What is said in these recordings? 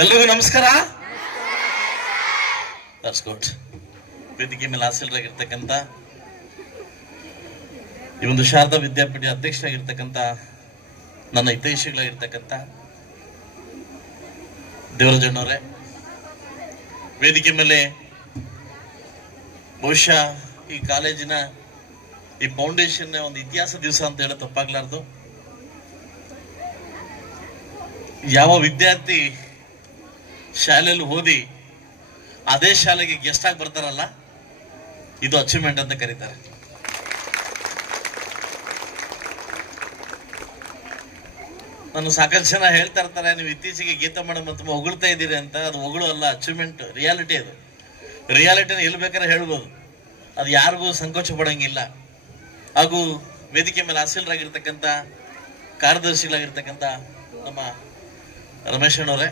ಎಲ್ರಿಗೂ ನಮಸ್ಕಾರ. That's good. ವೇದಿಕೆ ಮೇಲೆ ಆಸೀನರಾಗಿರ್ತಕ್ಕಂಥ ಈ ಒಂದು ಶಾರದಾ ವಿದ್ಯಾಪೀಠ ಅಧ್ಯಕ್ಷರಾಗಿರ್ತಕ್ಕಂಥ ನನ್ನ ಹಿತೈಷಿಗಳಾಗಿರ್ತಕ್ಕಂಥ ದೇವರಾಜಣ್ಣವರೇ, ವೇದಿಕೆ ಮೇಲೆ ಬಹುಶಃ ಈ ಕಾಲೇಜಿನ ಈ ಫೌಂಡೇಶನ್ ಒಂದು ಇತಿಹಾಸ ದಿವಸ ಅಂತ ಹೇಳೋ ತಪ್ಪಾಗ್ಲಾರ್ದು. ಯಾವ ವಿದ್ಯಾರ್ಥಿ ಶಾಲೆಯಲ್ಲಿ ಓದಿ ಅದೇ ಶಾಲೆಗೆ ಗೆಸ್ಟ್ ಆಗಿ ಬರ್ತಾರಲ್ಲ, ಇದು ಅಚೀವ್ಮೆಂಟ್ ಅಂತ ಕರೀತಾರೆ. ನಾನು ಸಾಕಷ್ಟು ಜನ ಹೇಳ್ತಾ ಇರ್ತಾರೆ, ನೀವು ಇತ್ತೀಚೆಗೆ ಗೀತಾ ಮೇಡಮ್ ತುಂಬಾ ಹೊಗಳ್ತಾ ಇದ್ದೀರಿ ಅಂತ. ಅದು ಹೊಗಳು ಅಲ್ಲ, ಅಚೀವ್ಮೆಂಟ್, ರಿಯಾಲಿಟಿ. ಅದು ರಿಯಾಲಿಟಿನ ಎಲ್ಲಿ ಬೇಕಾದ್ರೆ ಹೇಳ್ಬೋದು, ಅದು ಯಾರಿಗೂ ಸಂಕೋಚ ಪಡೋಂಗಿಲ್ಲ. ಹಾಗೂ ವೇದಿಕೆ ಮೇಲೆ ಆಸೀನರಾಗಿರ್ತಕ್ಕಂಥ ಕಾರ್ಯದರ್ಶಿಗಳಾಗಿರ್ತಕ್ಕಂಥ ನಮ್ಮ ರಮೇಶ್ ಅಣ್ಣವರೇ,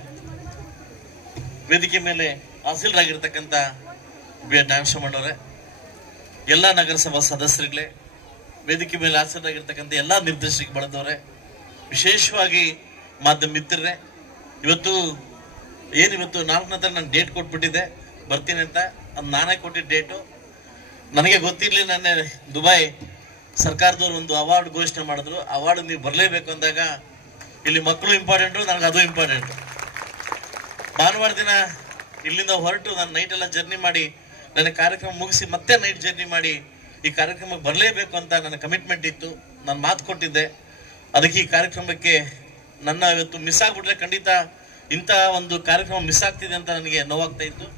ವೇದಿಕೆ ಮೇಲೆ ಆಸೀನರಾಗಿರ್ತಕ್ಕಂಥ ಬಿ ನಾಗೇಶಮ್ಮಣ್ಣವರೇ, ಎಲ್ಲ ನಗರಸಭಾ ಸದಸ್ಯರುಗಳೇ, ವೇದಿಕೆ ಮೇಲೆ ಆಸೀನರಾಗಿರ್ತಕ್ಕಂಥ ಎಲ್ಲ ನಿರ್ದೇಶಕ ಬಳದವರೇ, ವಿಶೇಷವಾಗಿ ಮಾಧ್ಯಮ ಮಿತ್ರರೇ, ಇವತ್ತು 4ನೇ ನಾನು ಡೇಟ್ ಕೊಟ್ಬಿಟ್ಟಿದ್ದೆ ಬರ್ತೀನಿ ಅಂತ. ಅದು ನಾನೇ ಕೊಟ್ಟಿದ್ದ ಡೇಟು. ನನಗೆ ಗೊತ್ತಿರಲಿ, ನಾನೇ ದುಬೈ ಸರ್ಕಾರದವ್ರು ಒಂದು ಅವಾರ್ಡ್ ಘೋಷಣೆ ಮಾಡಿದ್ರು. ಅವಾರ್ಡ್ ನೀವು ಬರಲೇಬೇಕು ಅಂದಾಗ ಇಲ್ಲಿ ಮಕ್ಕಳು ಇಂಪಾರ್ಟೆಂಟು, ನನಗೆ ಅದು ಇಂಪಾರ್ಟೆಂಟು. ಭಾನುವಾರ ದಿನ ಇಲ್ಲಿಂದ ಹೊರಟು ನಾನು ನೈಟ್ ಎಲ್ಲ ಜರ್ನಿ ಮಾಡಿ ನನ್ನ ಕಾರ್ಯಕ್ರಮ ಮುಗಿಸಿ ಮತ್ತೆ ನೈಟ್ ಜರ್ನಿ ಮಾಡಿ ಈ ಕಾರ್ಯಕ್ರಮಕ್ಕೆ ಬರಲೇಬೇಕು ಅಂತ ನನ್ನ ಕಮಿಟ್ಮೆಂಟ್ ಇತ್ತು. ನಾನು ಮಾತು ಕೊಟ್ಟಿದ್ದೆ. ಅದಕ್ಕೆ ಈ ಕಾರ್ಯಕ್ರಮಕ್ಕೆ ನನ್ನ ಇವತ್ತು ಮಿಸ್ ಆಗ್ಬಿಟ್ರೆ ಖಂಡಿತ ಇಂಥ ಒಂದು ಕಾರ್ಯಕ್ರಮ ಮಿಸ್ ಆಗ್ತಿದೆ ಅಂತ ನನಗೆ ನೋವಾಗ್ತಾ ಇತ್ತು.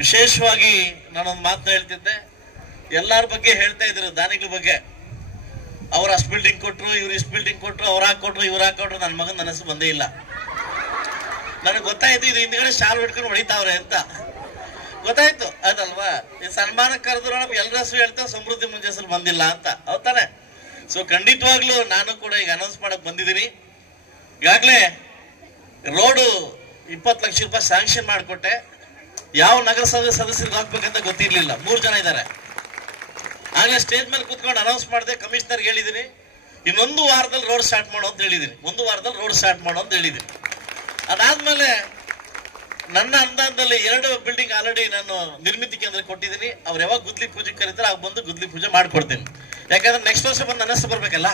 ವಿಶೇಷವಾಗಿ ನಾನೊಂದು ಮಾತನ್ನ ಹೇಳ್ತಿದ್ದೆ, ಎಲ್ಲರ ಬಗ್ಗೆ ಹೇಳ್ತಾ ಇದ್ರು, ದಾನಿಗಳ ಬಗ್ಗೆ. ಅವ್ರು ಅಷ್ಟು ಬಿಲ್ಡಿಂಗ್ ಕೊಟ್ರು, ಇವ್ರು ಇಷ್ಟು ಬಿಲ್ಡಿಂಗ್ ಕೊಟ್ರು, ಅವ್ರು ಹಾಕೊಟ್ರು, ಇವ್ರು ಹಾಕೊಟ್ರು. ನನ್ನ ಮಗನ ನನ್ನ ಹೆಸರು ಬಂದೇ ಇಲ್ಲ. ನನಗೆ ಗೊತ್ತಾಯ್ತು ಇದು ಹಿಂದ್ಗಡೆ ಶಾಲ್ ಹಿಡ್ಕೊಂಡು ಹೊಡಿತಾವ್ರೆ ಅಂತ ಗೊತ್ತಾಯ್ತು. ಅದಲ್ವಾ, ಈ ಸನ್ಮಾನ ಕರೆದ್ರು ನಮ್ಗೆ ಎಲ್ಲರ ಹೆಸರು ಹೇಳ್ತಾರೆ, ಸಮೃದ್ಧಿ ಮುಂಜೆ ಹೆಸರು ಬಂದಿಲ್ಲ ಅಂತ. ಹೌದಾನೆ? ಸೊ ಖಂಡಿತವಾಗ್ಲೂ ನಾನು ಕೂಡ ಈಗ ಅನೌನ್ಸ್ ಮಾಡಕ್ ಬಂದಿದ್ದೀನಿ. ಈಗಾಗಲೇ ರೋಡು 20 ಲಕ್ಷ ರೂಪಾಯಿ ಸ್ಯಾಂಕ್ಷನ್ ಮಾಡಿಕೊಟ್ಟೆ. ಯಾವ ನಗರಸಭೆ ಸದಸ್ಯರಿಗೆ ಹಾಕ್ಬೇಕಂತ ಗೊತ್ತಿರ್ಲಿಲ್ಲ. 3 ಜನ ಇದ್ದಾರೆ. ಆಗಲೇ ಸ್ಟೇಜ್ ಮೇಲೆ ಕೂತ್ಕೊಂಡು ಅನೌನ್ಸ್ ಮಾಡಿದೆ. ಕಮಿಷನರ್ಗೆ ಹೇಳಿದ್ದೀನಿ, ಇನ್ನೊಂದು ವಾರದಲ್ಲಿ ರೋಡ್ ಸ್ಟಾರ್ಟ್ ಮಾಡೋ ಅಂತ ಹೇಳಿದ್ದೀನಿ. 1 ವಾರದಲ್ಲಿ ರೋಡ್ ಸ್ಟಾರ್ಟ್ ಮಾಡೋ ಅಂತ ಹೇಳಿದ್ದೀನಿ. ಅದಾದ್ಮೇಲೆ ನನ್ನ ಅನುದಾನದಲ್ಲಿ 2 ಬಿಲ್ಡಿಂಗ್ ಆಲ್ರೆಡಿ ನಾನು ನಿರ್ಮಿತಿ ಕೇಂದ್ರ ಕೊಟ್ಟಿದ್ದೀನಿ. ಅವ್ರು ಯಾವಾಗ ಗುದ್ಲಿ ಪೂಜೆ ಕರೀತಾರೆ ಆಗ ಬಂದು ಗುದ್ಲಿ ಪೂಜೆ ಮಾಡ್ಕೊಡ್ತೀನಿ. ಯಾಕಂದ್ರೆ ನೆಕ್ಸ್ಟ್ ವರ್ಷ ಬಂದು ನನ್ನ ಹೆಸರು ಬರ್ಬೇಕಲ್ಲ.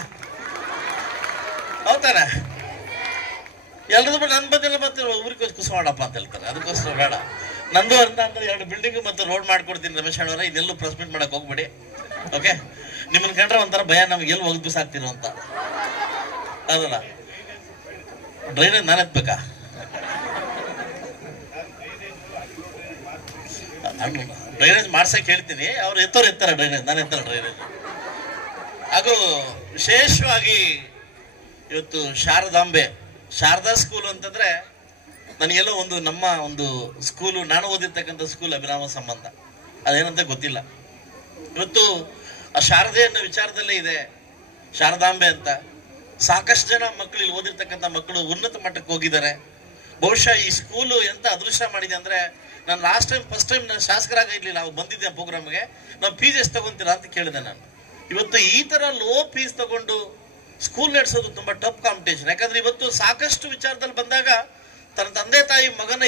ಹೌದಾನ? ಎಲ್ರದ್ದು ಬಿಟ್ಟು ನನ್ನ ಬಂದಿಲ್ಲ, ಮತ್ತೆ ಊರಿಗೆ ಕುಸ ಮಾಡಪ್ಪ ಅಂತ ಹೇಳ್ತಾರೆ. ಅದಕ್ಕೋಸ್ಕರ ಬೇಡ. ನಂದು ಅಂತ 2 ಬಿಲ್ಡಿಂಗ್ ಮತ್ತೆ ರೋಡ್ ಮಾಡ್ಕೊಡ್ತೀನಿ. ರಮೇಶ್ ಅಣ್ಣವರ, ಇದೆಲ್ಲೂ ಪ್ರೆಸ್ ಮೀಟ್ ಮಾಡಕ್ ಹೋಗ್ಬೇಡಿ. ಓಕೆ? ನಿಮ್ಮನ್ನ ಕಂಡ್ರೆ ಒಂಥರ ಭಯ, ನಮ್ಗೆ ಎಲ್ಲಿ ಹೋಗಿ ಬಿಸಾಕ್ತಿರೋ ಅಂತ. ಅದಲ್ಲ, ಡ್ರೈನೇಜ್ ನಾನು ಎತ್ಬೇಕಾ? ಡ್ರೈನೇಜ್ ಮಾಡ್ಸಕ್ ಹೇಳ್ತೀನಿ, ಅವ್ರು ಎತ್ತಾರೆ ಡ್ರೈನೇಜ್, ನಾನು ಎತ್ತಾರೆ ಡ್ರೈನೇಜ್. ಹಾಗೂ ವಿಶೇಷವಾಗಿ ಇವತ್ತು ಶಾರದಾ ಸ್ಕೂಲ್ ಅಂತಂದ್ರೆ ನನಗೆಲ್ಲೋ ನಮ್ಮ ಒಂದು ಸ್ಕೂಲು, ನಾನು ಓದಿರ್ತಕ್ಕಂಥ ಸ್ಕೂಲ್ ಅಭಿರಾಮ ಸಂಬಂಧ. ಅದೇನಂತ ಗೊತ್ತಿಲ್ಲ. ಇವತ್ತು ಆ ಶಾರದೆ ಅನ್ನೋ ವಿಚಾರದಲ್ಲೇ ಇದೆ ಶಾರದಾಂಬೆ ಅಂತ. ಸಾಕಷ್ಟು ಜನ ಮಕ್ಕಳು, ಇಲ್ಲಿ ಓದಿರ್ತಕ್ಕಂಥ ಮಕ್ಕಳು ಉನ್ನತ ಮಟ್ಟಕ್ಕೆ ಹೋಗಿದ್ದಾರೆ. ಬಹುಶಃ ಈ ಸ್ಕೂಲು ಎಂತ ಅದೃಷ್ಟ ಮಾಡಿದೆ ಅಂದ್ರೆ, ನಾನು ಫಸ್ಟ್ ಟೈಮ್ ನಾನು ಶಾಸಕರಾಗ ಇರ್ಲಿಲ್ಲ, ಅವಾಗ ಬಂದಿದ್ದೆ ಪ್ರೋಗ್ರಾಮ್ಗೆ. ನಾವು ಫೀಸ್ ಎಷ್ಟು ತಗೊಂತೀರಾ ಅಂತ ಕೇಳಿದೆ ನಾನು. ಇವತ್ತು ಈ ತರ ಲೋ ಫೀಸ್ ತಗೊಂಡು ಸ್ಕೂಲ್ ನಡೆಸೋದು ತುಂಬಾ ಟಫ್ ಕಾಂಪಿಟೇಷನ್. ಯಾಕಂದ್ರೆ ಇವತ್ತು ಸಾಕಷ್ಟು ವಿಚಾರದಲ್ಲಿ ಬಂದಾಗ ತನ್ನ ತಂದೆ ತಾಯಿ ಮಗಳು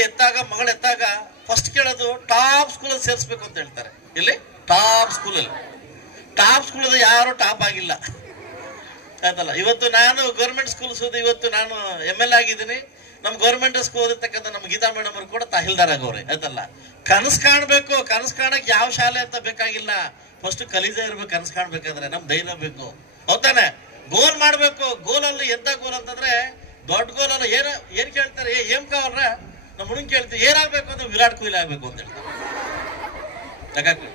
ಎತ್ತಾಗ ಫಸ್ಟ್ ಕೇಳೋದು ಟಾಪ್ ಸ್ಕೂಲಲ್ಲಿ ಸೇರಿಸ್ಬೇಕು ಅಂತ ಹೇಳ್ತಾರೆ. ಇಲ್ಲಿ ಟಾಪ್ ಸ್ಕೂಲಲ್ಲಿ ಯಾರು ಟಾಪ್ ಆಗಿಲ್ಲ, ಆಯ್ತಲ್ಲ. ಇವತ್ತು ನಾನು ಗೌರ್ಮೆಂಟ್ ಸ್ಕೂಲ್ ಇವತ್ತು ನಾನು ML ಆಗಿದ್ದೀನಿ. ನಮ್ಮ ಗೌರ್ಮೆಂಟ್ ಸ್ಕೂಲ್ ಓದಿರ್ತಕ್ಕಂಥ ನಮ್ಮ ಗೀತಾ ಮೇಡಮ್ ಅವರು ಕೂಡ ತಹಸೀಲ್ದಾರ್ ಆಗೋರೆ, ಆಯ್ತಲ್ಲ. ಕನಸು ಕಾಣ್ಬೇಕು. ಕನಸು ಕಾಣಕ್ ಯಾವ ಶಾಲೆ ಅಂತ ಬೇಕಾಗಿಲ್ಲ, ಫಸ್ಟ್ ಕಲಿಜೆ ಇರ್ಬೇಕು. ಕನಸು ಕಾಣ್ಬೇಕಾದ್ರೆ ನಮ್ ಧೈರ್ಯ ಬೇಕು. ಹೌದಾನೆ? ಗೋಲ್ ಮಾಡ್ಬೇಕು. ಗೋಲಲ್ಲಿ ಎಂತ ಗೋಲ್ ಅಂತಂದ್ರೆ ದೊಡ್ಡ ಗೋಲ್ ಅಲ್ಲ. ಏನ್ ಕೇಳ್ತಾರೆ, ಏನ್ ಕಾವಲ್ರ ನಮ್ಮ ಹುಡುಗ ಕೇಳ್ತೀವಿ, ಏನಾಗ್ಬೇಕು ಅಂದ್ರೆ ವಿರಾಟ್ ಕೊಹ್ಲಿ ಆಗ್ಬೇಕು ಅಂತ ಹೇಳ್ತಾರೆ.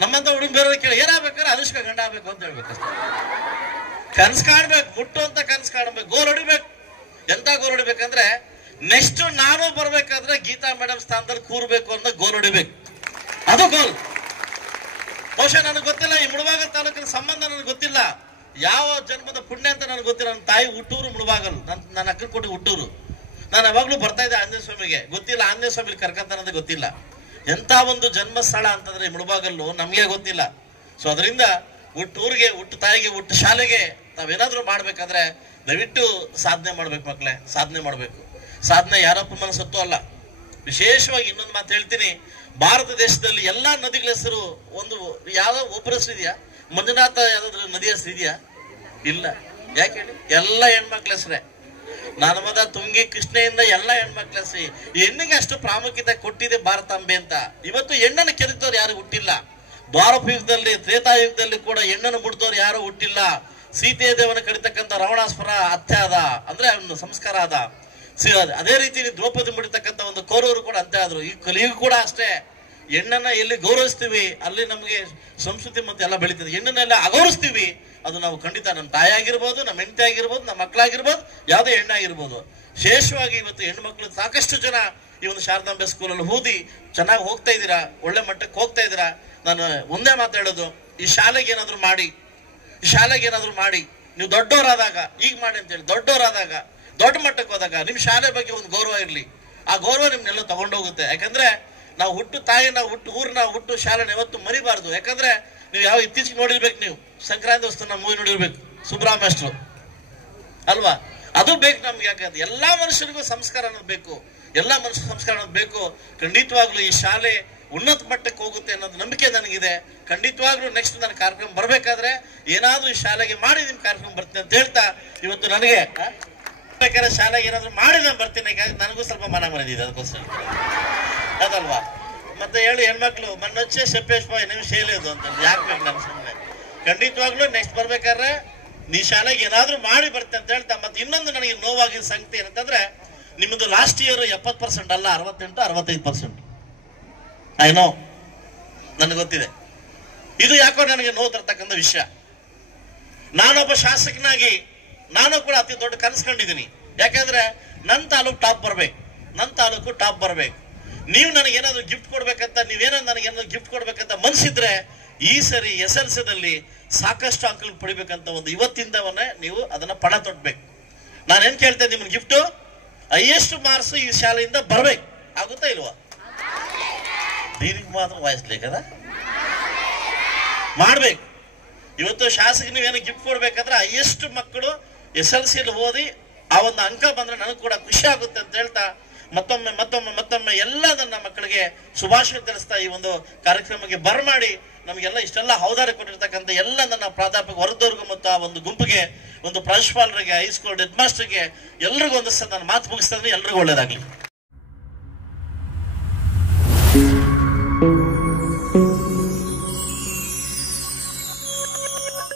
ನಮ್ಮಂತ ಹುಡುಗ ಬೇರೆ ಕೇಳಿ ಏನಾಗ್ಬೇಕಾದ್ರೆ ಅನುಷ್ಕಾ ಗಂಡ ಆಗ್ಬೇಕು ಅಂತ ಹೇಳ್ಬೇಕು. ಕನಸು ಕಾಣ್ಬೇಕು, ಮುಟ್ಟುವಂತ ಕನಸು ಕಾಣ್ಬೇಕು, ಗೋಲ್ ಹೊಡಿಬೇಕು. ಎಂತ ಗೋಲ್ ಹೊಡಿಬೇಕಂದ್ರೆ ನೆಕ್ಸ್ಟ್ ನಾನು ಬರ್ಬೇಕಾದ್ರೆ ಗೀತಾ ಮೇಡಮ್ ಸ್ಥಾನದಲ್ಲಿ ಕೂರ್ಬೇಕು ಅಂತ ಗೋಲ್ ಹೊಡಿಬೇಕು. ಅದು ಗೋಲ್. ಬಹುಶಃ ನನಗೆ ಗೊತ್ತಿಲ್ಲ, ಈ ಮುಳಬಾಗ ತಾಲೂಕಿನ ಸಂಬಂಧ ನನಗೆ ಗೊತ್ತಿಲ್ಲ, ಯಾವ ಜನ್ಮದ ಪುಣ್ಯ ಅಂತ ನನಗೆ ಗೊತ್ತಿಲ್ಲ. ನನ್ನ ತಾಯಿ ಹುಟ್ಟೂರು ಮುಳಬಾಗಲು, ನನ್ನ ಅಕ್ಕನ ಕೊಟ್ಟು ಹುಟ್ಟೂರು. ನಾನು ಯಾವಾಗ್ಲೂ ಬರ್ತಾ ಇದ್ದೆ ಆಂಜನೇಯ ಸ್ವಾಮಿಗೆ. ಗೊತ್ತಿಲ್ಲ ಆಂಜನೇಯ ಸ್ವಾಮಿ ಕರ್ಕಂತಾನಂತ ಗೊತ್ತಿಲ್ಲ. ಎಂತ ಒಂದು ಜನ್ಮಸ್ಥಳ ಅಂತಂದ್ರೆ ಮುಳಬಾಗಲ್ಲು ನಮ್ಗೆ ಗೊತ್ತಿಲ್ಲ. ಸೊ ಅದರಿಂದ ಹುಟ್ಟೂರಿಗೆ, ಹುಟ್ಟು ತಾಯಿಗೆ, ಹುಟ್ಟು ಶಾಲೆಗೆ ನಾವೇನಾದ್ರೂ ಮಾಡ್ಬೇಕಾದ್ರೆ ದಯವಿಟ್ಟು ಸಾಧನೆ ಮಾಡ್ಬೇಕು ಮಕ್ಕಳೇ, ಸಾಧನೆ ಮಾಡ್ಬೇಕು. ಸಾಧನೆ ಯಾರಪ್ಪ ಮನಸ್ಸತ್ತೋ ಅಲ್ಲ. ವಿಶೇಷವಾಗಿ ಇನ್ನೊಂದು ಮಾತು ಹೇಳ್ತೀನಿ, ಭಾರತ ದೇಶದಲ್ಲಿ ಎಲ್ಲಾ ನದಿಗಳ ಹೆಸರು ಒಂದು ಯಾವ ಒಬ್ಬರ ಹೆಸರು ಇದೆಯಾ? ಮಂಜುನಾಥ ಯಾವ್ದಾದ್ರು ನದಿ ಹೆಸರು ಇದೆಯಾ? ಇಲ್ಲ. ಯಾಕೆ ಹೇಳಿ? ಎಲ್ಲ ಹೆಣ್ಮಕ್ಳ ಹೆಸರೇ. ನರ್ಮದಾ, ತುಂಗಿ, ಕೃಷ್ಣೆಯಿಂದ ಎಲ್ಲ ಹೆಣ್ಮಕ್ಳ ಹೆಸರು. ಹೆಣ್ಣಿಗೆ ಅಷ್ಟು ಪ್ರಾಮುಖ್ಯತೆ ಕೊಟ್ಟಿದೆ ಭಾರತಾಂಬೆ ಅಂತ. ಇವತ್ತು ಹೆಣ್ಣನ್ನು ಕೆದಕ್ತವ್ರು ಯಾರು ಹುಟ್ಟಿಲ್ಲ. ದ್ವಾರಪ ಯುಗದಲ್ಲಿ, ತ್ರೇತಾಯುಗದಲ್ಲಿ ಕೂಡ ಹೆಣ್ಣನ್ನು ಮುಡ್ದವ್ರು ಯಾರು ಹುಟ್ಟಿಲ್ಲ. ಸೀತೆಯ ದೇವನ ಕಡಿತಕ್ಕಂಥ ರಾವಣಾಸ್ವರ ಹತ್ಯೆ ಆದ, ಅಂದ್ರೆ ಅವನು ಸಂಸ್ಕಾರ ಆದ. ಅದೇ ರೀತಿ ದ್ರೌಪದಿ ಮುಡಿತಕ್ಕಂಥ ಒಂದು ಕೌರವರು ಕೂಡ ಅಂತೆ ಆದ್ರು. ಈ ಕಲಿಯು ಕೂಡ ಅಷ್ಟೇ. ಹೆಣ್ಣನ್ನ ಎಲ್ಲಿ ಗೌರವಿಸ್ತೀವಿ ಅಲ್ಲಿ ನಮಗೆ ಸಂಸ್ಕೃತಿ ಮತ್ತೆ ಎಲ್ಲ ಬೆಳೀತದೆ. ಹೆಣ್ಣನ್ನೆಲ್ಲ ಅಗೌರವಿಸ್ತೀವಿ, ಅದು ನಾವು ಖಂಡಿತ ನಮ್ಮ ತಾಯಿ ಆಗಿರ್ಬೋದು, ನಮ್ಮ ಹೆಂಡತಿ ಆಗಿರ್ಬೋದು, ನಮ್ಮ ಮಕ್ಕಳಾಗಿರ್ಬೋದು, ಯಾವುದೇ ಹೆಣ್ಣಾಗಿರ್ಬೋದು. ವಿಶೇಷವಾಗಿ ಇವತ್ತು ಹೆಣ್ಣು ಮಕ್ಕಳು ಸಾಕಷ್ಟು ಜನ ಈ ಒಂದು ಶಾರದಾಂಬೆ ಸ್ಕೂಲಲ್ಲಿ ಓದಿ ಚೆನ್ನಾಗಿ ಹೋಗ್ತಾ ಇದ್ದೀರಾ, ಒಳ್ಳೆ ಮಟ್ಟಕ್ಕೆ ಹೋಗ್ತಾ ಇದ್ದೀರಾ. ನಾನು ಒಂದೇ ಮಾತಾಡೋದು, ಈ ಶಾಲೆಗೆ ಏನಾದ್ರು ಮಾಡಿ, ಈ ಶಾಲೆಗೆ ಏನಾದ್ರು ಮಾಡಿ, ನೀವು ದೊಡ್ಡವರಾದಾಗ ಈಗ ಮಾಡಿ ಅಂತೇಳಿ, ದೊಡ್ಡವರಾದಾಗ ದೊಡ್ಡ ಮಟ್ಟಕ್ಕೆ ಹೋದಾಗ ನಿಮ್ ಶಾಲೆ ಬಗ್ಗೆ ಒಂದು ಗೌರವ ಇರಲಿ. ಆ ಗೌರವ ನಿಮ್ನೆಲ್ಲ ತಗೊಂಡೋಗುತ್ತೆ. ಯಾಕಂದ್ರೆ ನಾವು ಹುಟ್ಟು ತಾಯಿ, ನಾವು ಹುಟ್ಟು ಊರ್ನ, ಹುಟ್ಟು ಶಾಲೆನ ಯಾವತ್ತು ಮರಿಬಾರ್ದು. ಯಾಕಂದ್ರೆ ನೀವು ಯಾವ ಇತ್ತೀಚೆಗೆ ನೋಡಿರ್ಬೇಕು, ನೀವು ಸಂಕ್ರಾಂತಿ ವಸ್ತುನ ಮೂವಿ ನೋಡಿರ್ಬೇಕು, ಸುಬ್ರಹ್ಮಣ್ಯರು ಅಲ್ವಾ? ಅದು ಬೇಕು ನಮ್ಗೆ. ಯಾಕಂದ್ರೆ ಎಲ್ಲಾ ಮನುಷ್ಯರಿಗೂ ಸಂಸ್ಕಾರ ಅನ್ನೋದು ಬೇಕು, ಎಲ್ಲಾ ಮನುಷ್ಯ ಸಂಸ್ಕಾರ ಅನ್ನೋದು ಬೇಕು. ಖಂಡಿತವಾಗ್ಲೂ ಈ ಶಾಲೆ ಉನ್ನತ ಮಟ್ಟಕ್ಕೆ ಹೋಗುತ್ತೆ ಅನ್ನೋದು ನಂಬಿಕೆ ನನಗಿದೆ. ಖಂಡಿತವಾಗ್ಲೂ ನೆಕ್ಸ್ಟ್ ನನ್ನ ಕಾರ್ಯಕ್ರಮ ಬರ್ಬೇಕಾದ್ರೆ ಏನಾದ್ರೂ ಈ ಶಾಲೆಗೆ ಮಾಡಿ ನಿಮ್ ಕಾರ್ಯಕ್ರಮ ಬರ್ತೀನಿ ಅಂತ ಹೇಳ್ತಾ, ಇವತ್ತು ನನಗೆ ಬೇಕಾದ್ರೆ ಶಾಲೆಗೆ ಏನಾದ್ರು ಮಾಡಿ ನಾನು ಬರ್ತೀನಿ. ನನಗೂ ಸ್ವಲ್ಪ ಮನ ಮರಿದಿದೆ ಅದಕ್ಕೋಸ್ಕರ, ಅದಲ್ವಾ? ಮತ್ತೆ ಹೇಳಿ ಹೆಣ್ಮಕ್ಳು ಮನ್ನೊಚ್ಚೆ ಸೆಪ್ಪೇಶ್ವ ನೀವು ಶೈಲಿದು ಅಂತ ಯಾಕೆ ಬೇಕು ನಾನು ಸುಮ್ಮನೆ. ಖಂಡಿತವಾಗ್ಲೂ ನೆಕ್ಸ್ಟ್ ಬರ್ಬೇಕಾದ್ರೆ ನೀ ಶಾಲೆಗೆ ಏನಾದ್ರು ಮಾಡಿ ಬರ್ತೇನೆ ಅಂತ ಹೇಳ್ತಾ, ಮತ್ತೆ ಇನ್ನೊಂದು ನನಗೆ ನೋವಾಗಿನ ಸಂಗತಿ ಏನಂತಂದ್ರೆ, ನಿಮ್ಮದು ಲಾಸ್ಟ್ ಇಯರ್ 70% ಅಲ್ಲ, 68-65%. ಐ ನೋ, ನನಗೆ ಗೊತ್ತಿದೆ. ಇದು ಯಾಕೋ ನನಗೆ ನೋವು ತರ್ತಕ್ಕಂಥ ವಿಷಯ. ನಾನೊಬ್ಬ ಶಾಸಕನಾಗಿ ನಾನು ಕೂಡ ಅತಿ ದೊಡ್ಡ ಕನಸು ಕಂಡಿದ್ದೀನಿ. ಯಾಕಂದ್ರೆ ನನ್ನ ತಾಲೂಕು ಟಾಪ್ ಬರ್ಬೇಕು, ನನ್ನ ತಾಲೂಕು ಟಾಪ್ ಬರ್ಬೇಕು. ನೀವು ನನಗೇನಾದ್ರು ಗಿಫ್ಟ್ ಕೊಡ್ಬೇಕಂತ, ನೀವೇನಾದ್ರು ನನಗೇನಾದ್ರು ಗಿಫ್ಟ್ ಕೊಡ್ಬೇಕಂತ ಮನಸ್ಸಿದ್ರೆ ಈ ಸರಿ SLCದಲ್ಲಿ ಸಾಕಷ್ಟು ಅಂಕಲ್ ಪಡಿಬೇಕಂತ ಒಂದು ಇವತ್ತಿಂದವನ್ನೇ ನೀವು ಅದನ್ನ ಪಣ ತೊಟ್ಬೇಕು. ನಾನೇನ್ ಕೇಳ್ತೇನೆ, ನಿಮ್ಗೆ ಗಿಫ್ಟು ಹೈಯೆಸ್ಟ್ ಮಾರ್ಕ್ಸ್ ಈ ಶಾಲೆಯಿಂದ ಬರ್ಬೇಕು. ಆಗುತ್ತಾ ಇಲ್ವಾ? ದೀನಿಗೆ ಮಾತ್ರ ವಾಯಿಸ್ಲಿಕ್ಕದ ಮಾಡ್ಬೇಕು. ಇವತ್ತು ಶಾಸಕ ನೀವೇನೋ ಗಿಫ್ಟ್ ಕೊಡ್ಬೇಕಂದ್ರೆ ಹೈಯೆಸ್ಟ್ ಮಕ್ಕಳು SLCಯಲ್ಲಿ ಓದಿ ಆ ಒಂದು ಅಂಕ ಬಂದ್ರೆ ನನಗೆ ಕೂಡ ಖುಷಿ ಆಗುತ್ತೆ ಅಂತ ಹೇಳ್ತಾ, ಮತ್ತೊಮ್ಮೆ ಎಲ್ಲ ನನ್ನ ಮಕ್ಕಳಿಗೆ ಶುಭಾಶಯ ತಿಳಿಸ್ತಾ ಈ ಒಂದು ಕಾರ್ಯಕ್ರಮಕ್ಕೆ ಬರಮಾಡಿ ನಮಗೆಲ್ಲ ಇಷ್ಟೆಲ್ಲ ಹೌದಾರಿ ಕೊಟ್ಟಿರ್ತಕ್ಕಂಥ ಎಲ್ಲ ನನ್ನ ಪ್ರಾಧ್ಯಾಪಕ ವರ್ಗದವ್ರಿಗೂ ಮತ್ತು ಆ ಒಂದು ಗುಂಪಿಗೆ, ಒಂದು ಪ್ರಾಂಶುಪಾಲರಿಗೆ, ಹೈಸ್ಕೂಲ್ ಹೆಡ್ ಮಾಸ್ಟರ್ಗೆ ಎಲ್ರಿಗೂ ಒಂದಿಸ್ತಾ ನಾನು ಮಾತು ಮುಗಿಸ್ತಾ, ಎಲ್ರಿಗೂ ಒಳ್ಳೇದಾಗ್ಲಿ.